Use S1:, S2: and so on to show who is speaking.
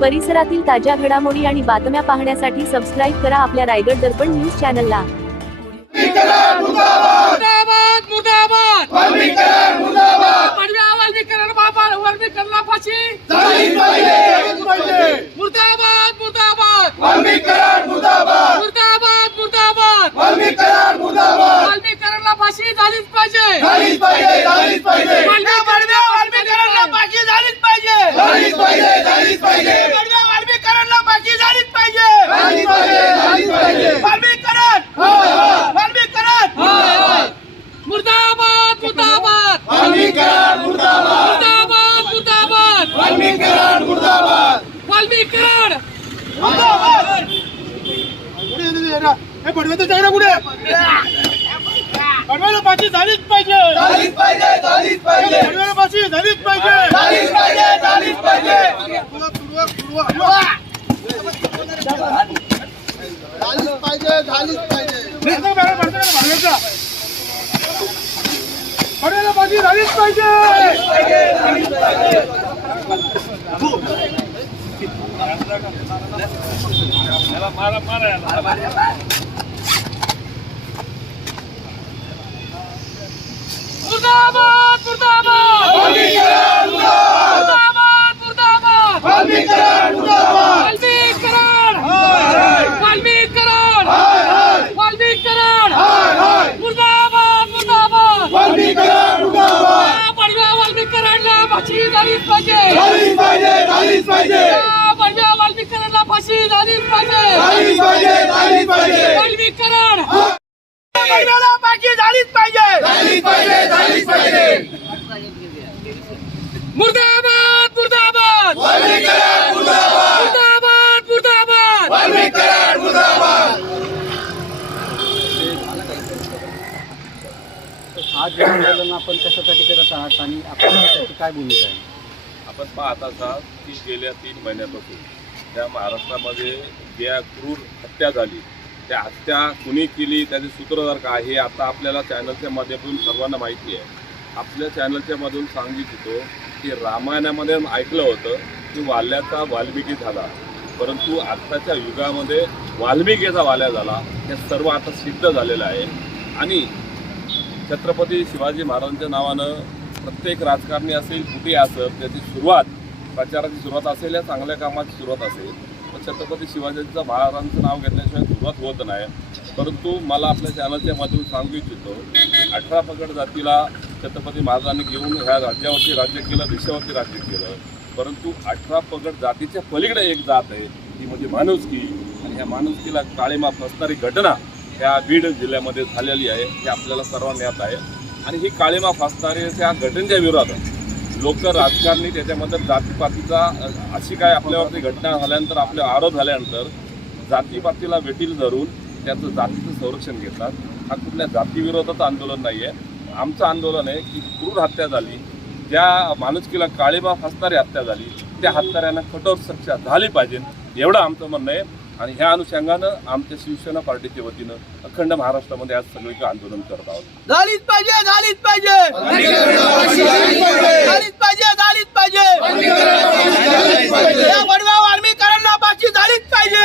S1: परिसरातील ताज्या घडामोडी आणि बातम्या पाहण्यासाठी सबस्क्राईब करा आपल्या रायगड दर्पण न्यूज चॅनलला
S2: मुर्दाबाद मुर्दाबाद
S3: वर्गीकरण मुर्दाबाद
S2: पाडव्या वर्गीकरण बाबा वर्गीकरणला फाशी
S3: झालीच पाहिजे झालीच पाहिजे
S2: मुर्दाबाद मुर्दाबाद
S3: वर्गीकरण मुर्दाबाद
S2: मुर्दाबाद मुर्दाबाद
S3: वर्गीकरण मुर्दाबाद
S2: वर्गीकरणला फाशी झालीच पाहिजे
S3: झालीच पाहिजे झालीच पाहिजे
S2: पाडव्या पाडव्या वर्गीकरणला फाशी झालीच पाहिजे
S3: झालीच पाहिजे झालीच पाहिजे
S2: पाडव्या वर्गीकरणला फाशी झालीच पाहिजे
S3: झालीच पाहिजे झालीच पाहिजे
S2: वर्गीकरण
S3: होय, होय.
S2: वर्गीकरण मुर्दाबाद मुर्दाबाद
S3: वर्गीकरण मुर्दाबाद
S2: मुर्दाबाद मुर्दाबाद
S3: वर्गीकरण मुर्दाबाद
S2: वर्गीकरण
S4: पडव्याला फाशी झालीच पाहिजे
S3: झालीच पाहिजे झालीच पाहिजे
S4: पडव्याला फाशी झालीच पाहिजे
S3: झालीच पाहिजे झालीच पाहिजे झालीच पाहिजे झालीच पाहिजे
S4: पडव्याला झालीच पाहिजे.
S2: मुर्दाबाद मुर्दाबाद!
S3: वर्गीकरण मुर्दाबाद!
S2: मुर्दाबाद मुर्दाबाद
S3: वर्गीकरण मुर्दाबाद
S2: वाल्मीकरण वाल्मीकरण वाल्मीकरण मुर्दाबाद! मुर्दाबाद
S3: वर्गीकरण मुर्दाबाद
S2: वाल्मीकरणला फाशी झालीच पाहिजे!
S3: झालीच पाहिजे पाहिजे!
S2: फाशी झालीच पाहिजे.
S3: झालीच पाहिजे झालीच पाहिजे.
S2: वाल्मीकरण
S3: हा.
S2: पडव्याला फाशी झालीच पाहिजे.
S3: झालीच पाहिजे
S2: मुर्दाबाद मुर्दाबाद.
S3: मुर्दाबाद.
S2: मुर्दाबाद मुर्दाबाद.
S5: आज आंदोलन आपण कशासाठी करत आहात आणि आपण त्याची काय भूमिका आहे?
S6: आपण पाहत असाल की गेल्या तीन महिन्यापासून त्या महाराष्ट्रामध्ये ज्या क्रूर हत्या झाली त्या हत्या कुणी केली त्याचे सूत्रधार काय हे आता आपल्याला चॅनलच्या माध्यमातून सर्वांना माहिती आहे. आपल्या चॅनलच्या मधून सांगित होतो की रामायणामध्ये ऐकलं होतं की वाल्याचा वाल्मिकी झाला. परंतु आत्ताच्या युगामध्ये वाल्मिकीचा वाल्या झाला हे सर्व आता सिद्ध झालेलं आहे. आणि छत्रपती शिवाजी महाराजांच्या नावानं प्रत्येक राजकारणी असेल कुठे असेल त्याची सुरुवात प्रचाराची सुरुवात असेल या चांगल्या कामाची सुरुवात असेल तर छत्रपती शिवाजींचं महाराजांचं नाव घेतल्याशिवाय सुरुवात होत नाही. परंतु मला आपल्या चॅनलच्या माध्यमातून सांगू इच्छितो की अठरा पगड जातीला छत्रपती महाराजांनी घेऊन ह्या राज्यावरती राज्य केलं देशावरती राज्य केलं. परंतु अठरा पगड जातीच्या पलीकडे एक जात आहे ती म्हणजे माणुसकी. आणि ह्या माणुसकीला काळीमा फसणारी घटना ह्या बीड जिल्ह्यामध्ये झालेली आहे हे आपल्याला सर्वांना ज्ञात आहे. आणि ही काळीमा फासणारी त्या घटनेच्या विरोधात लोक राजकारणी त्याच्यामध्ये जातीपातीचा अशी काय आपल्यावरती घटना झाल्यानंतर आपले आरोप झाल्यानंतर जातीपातीला वेटील धरून त्याचं जातीचं संरक्षण घेतात. हा कुठल्या जातीविरोधाचं आंदोलन नाही आहे आमचं आंदोलन आहे की क्रूर हत्या झाली ज्या माणुसकीला काळीमा हसणारी हत्या झाली त्या हत्याऱ्यांना कठोर शिक्षा झाली पाहिजे एवढं आमचं म्हणणं आहे. आणि ह्या अनुषंगानं आमच्या शिवसेना पार्टीच्या वतीनं अखंड महाराष्ट्रामध्ये आज सगळीकडे आंदोलन करत आहोत.
S2: झालीच पाहिजे झालीच पाहिजे. या बडव्या आर्मीकरांना बाजी झालीच पाहिजे.